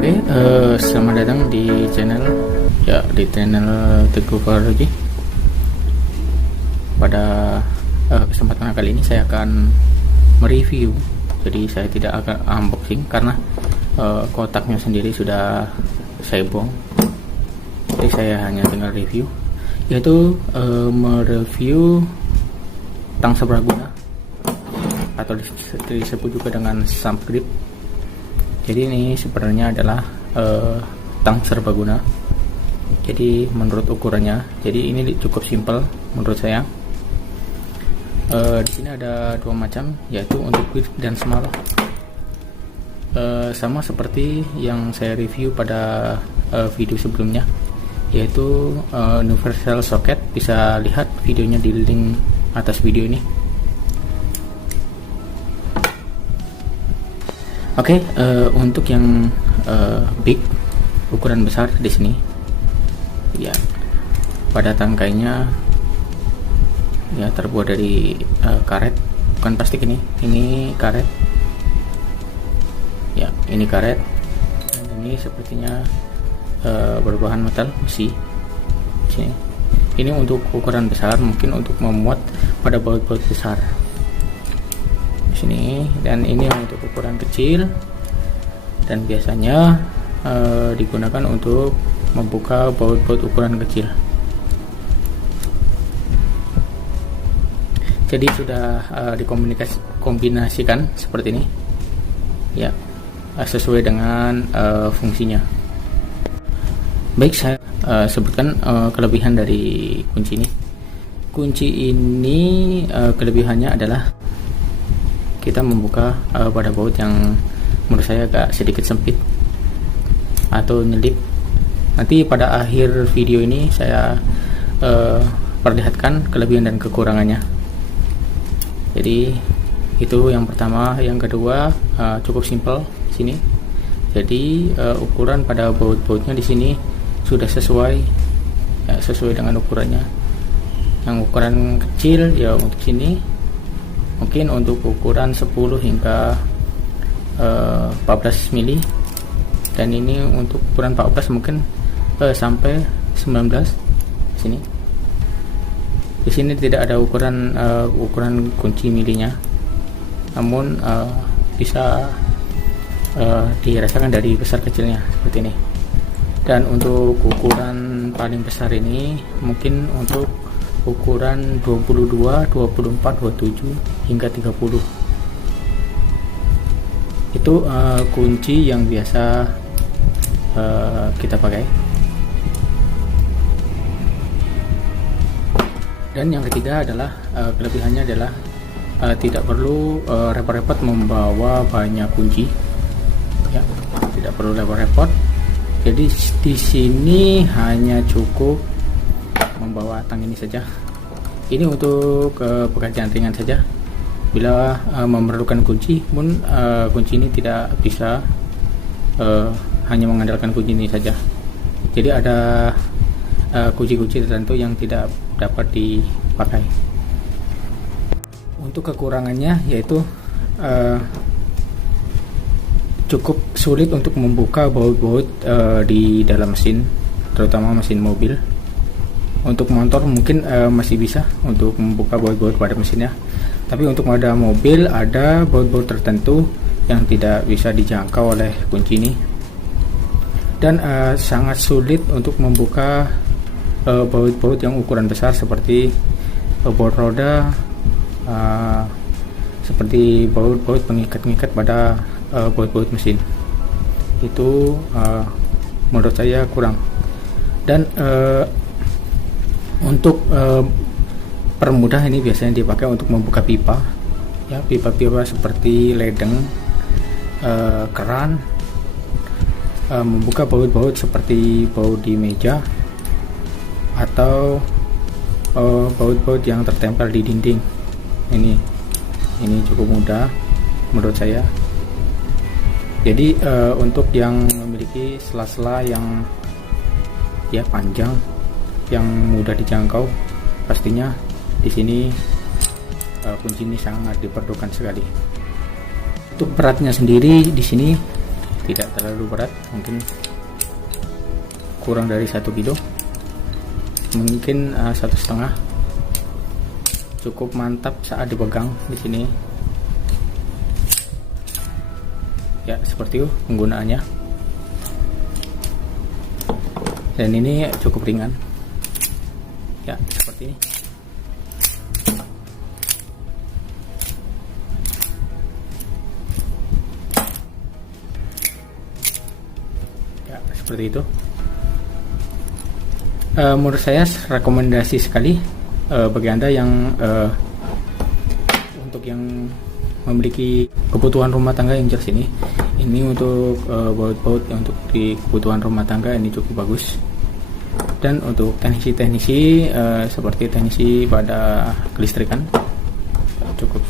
Oke, selamat datang di channel Teguh Teknologi. Pada kesempatan kali ini saya akan mereview. Jadi saya tidak akan unboxing karena kotaknya sendiri sudah saya buang. Jadi saya hanya tinggal review, yaitu mereview tang serbaguna atau disebut juga dengan sump grip. Jadi ini sebenarnya adalah tang serbaguna. Jadi menurut ukurannya, jadi ini cukup simpel menurut saya. Di sini ada dua macam, yaitu untuk big dan small. Sama seperti yang saya review pada video sebelumnya, yaitu universal socket. Bisa lihat videonya di link atas video ini. Oke, untuk yang big, ukuran besar di sini, ya, pada tangkainya ya terbuat dari karet, bukan plastik ini karet. Ya, ini karet, dan ini sepertinya berbahan metal besi. Sini. Ini untuk ukuran besar, mungkin untuk memuat pada baut-baut besar. Sini, dan ini untuk ukuran kecil, dan biasanya digunakan untuk membuka baut-baut ukuran kecil. Jadi sudah dikombinasikan seperti ini, ya, sesuai dengan fungsinya. Baik, saya sebutkan kelebihan dari kunci ini. Kunci ini kelebihannya adalah kita membuka pada baut yang menurut saya agak sedikit sempit atau nyelip. Nanti pada akhir video ini saya perlihatkan kelebihan dan kekurangannya. Jadi itu yang pertama. Yang kedua, cukup simpel di sini. Jadi ukuran pada baut-bautnya di sini sudah sesuai, ya, sesuai dengan ukurannya. Yang ukuran kecil ya untuk sini, mungkin untuk ukuran 10 hingga 14 mili, dan ini untuk ukuran 14 mungkin sampai 19 sini. Di sini tidak ada ukuran kunci milinya, namun bisa dirasakan dari besar kecilnya seperti ini. Dan untuk ukuran paling besar ini mungkin untuk ukuran 22, 24, 27 hingga 30. Itu kunci yang biasa kita pakai. Dan yang ketiga adalah kelebihannya adalah tidak perlu repot-repot membawa banyak kunci. Ya, tidak perlu repot-repot. Jadi di sini hanya cukup membawa tang ini saja. Ini untuk pekerjaan ringan saja. Bila memerlukan kunci pun kunci ini tidak bisa hanya mengandalkan kunci ini saja. Jadi ada kunci-kunci tertentu yang tidak dapat dipakai. Untuk kekurangannya yaitu cukup sulit untuk membuka baut-baut di dalam mesin, terutama mesin mobil. Untuk motor mungkin masih bisa untuk membuka baut-baut pada mesinnya, tapi untuk pada mobil ada baut-baut tertentu yang tidak bisa dijangkau oleh kunci ini, dan sangat sulit untuk membuka baut-baut yang ukuran besar seperti baut roda, seperti baut-baut pengikat-pengikat pada baut-baut mesin. Itu menurut saya kurang. Dan untuk permudah ini biasanya dipakai untuk membuka pipa, ya, pipa-pipa seperti ledeng, keran, membuka baut-baut seperti baut di meja atau baut-baut yang tertempel di dinding. Ini cukup mudah menurut saya. Jadi untuk yang memiliki sela-sela yang ya panjang, yang mudah dijangkau, pastinya di sini kunci ini sangat diperlukan sekali. Untuk beratnya sendiri di sini tidak terlalu berat, mungkin kurang dari 1 kilo, mungkin 1,5. Cukup mantap saat dipegang di sini. Ya, seperti itu penggunaannya. Dan ini cukup ringan. Ya, seperti ini. Ya, seperti itu. Menurut saya rekomendasi sekali bagi Anda yang untuk yang memiliki kebutuhan rumah tangga yang jelas ini untuk baut-baut untuk di kebutuhan rumah tangga ini cukup bagus. Dan untuk teknisi-teknisi seperti teknisi pada kelistrikan cukup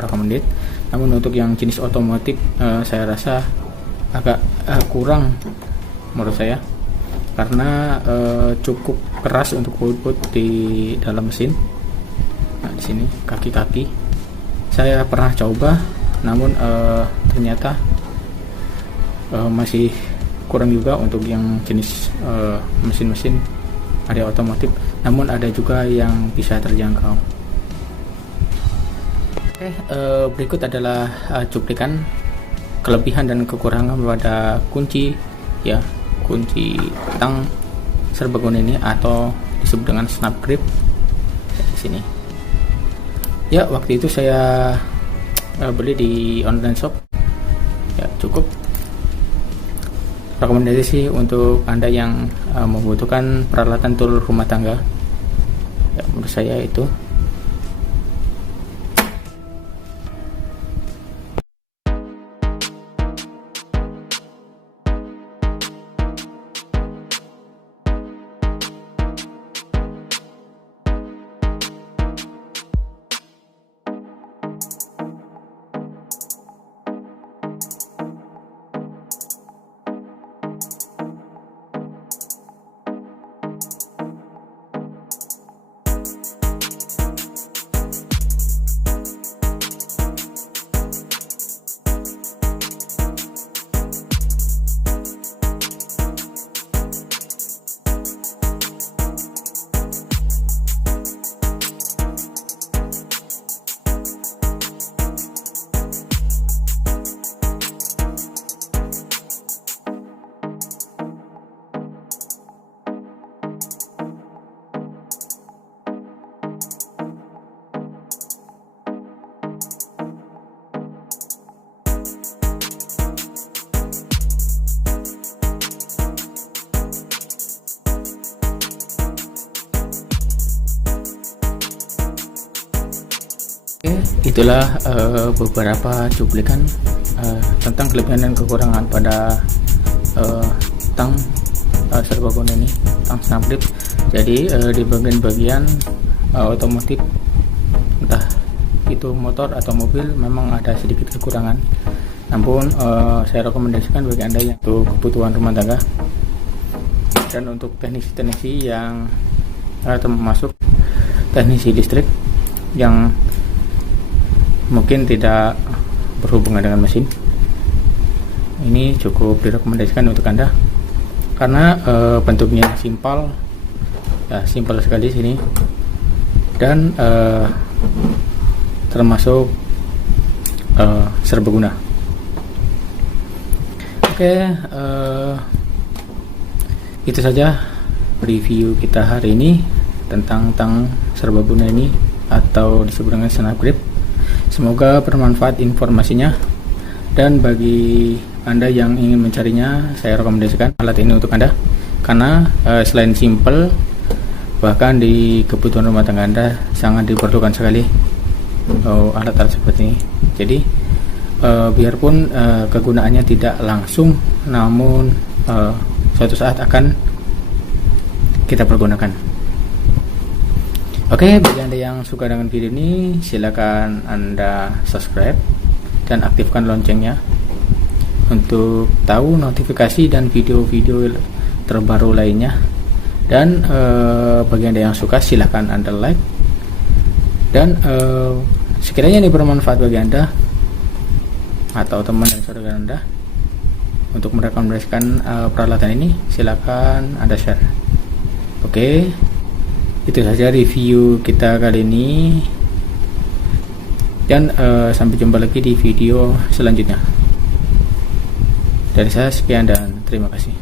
recommended. Namun untuk yang jenis otomotif saya rasa agak kurang menurut saya, karena cukup keras untuk baut-baut di dalam mesin. Nah, di sini kaki-kaki saya pernah coba, namun ternyata masih kurang juga untuk yang jenis mesin-mesin ada otomotif, namun ada juga yang bisa terjangkau. Oke, berikut adalah cuplikan kelebihan dan kekurangan pada kunci tang serbaguna ini, atau disebut dengan snap grip di sini. Ya, waktu itu saya beli di online shop. Ya, cukup rekomendasi sih untuk Anda yang membutuhkan peralatan tool rumah tangga. Ya, menurut saya itu. Itulah beberapa cuplikan tentang kelebihan dan kekurangan pada tang serbaguna ini, tang snap grip. Jadi di bagian-bagian otomotif, entah itu motor atau mobil, memang ada sedikit kekurangan. Namun saya rekomendasikan bagi Anda yang untuk kebutuhan rumah tangga dan untuk teknisi-teknisi yang termasuk teknisi listrik yang mungkin tidak berhubungan dengan mesin, ini cukup direkomendasikan untuk Anda karena bentuknya simpel, ya, simpel sekali sini, dan termasuk serbaguna. Oke, itu saja review kita hari ini tentang tang serbaguna ini atau disebut dengan snap grip. Semoga bermanfaat informasinya, dan bagi Anda yang ingin mencarinya, saya rekomendasikan alat ini untuk Anda karena selain simple, bahkan di kebutuhan rumah tangga Anda sangat diperlukan sekali alat-alat seperti ini. Jadi biarpun kegunaannya tidak langsung, namun suatu saat akan kita pergunakan. Oke, bagi Anda yang suka dengan video ini, silakan Anda subscribe dan aktifkan loncengnya untuk tahu notifikasi dan video-video terbaru lainnya. Dan bagi Anda yang suka, silakan Anda like. Dan sekiranya ini bermanfaat bagi Anda atau teman dan saudara Anda, untuk merekomendasikan peralatan ini, silakan Anda share. Oke, itu saja review kita kali ini, dan sampai jumpa lagi di video selanjutnya. Dari saya sekian dan terima kasih.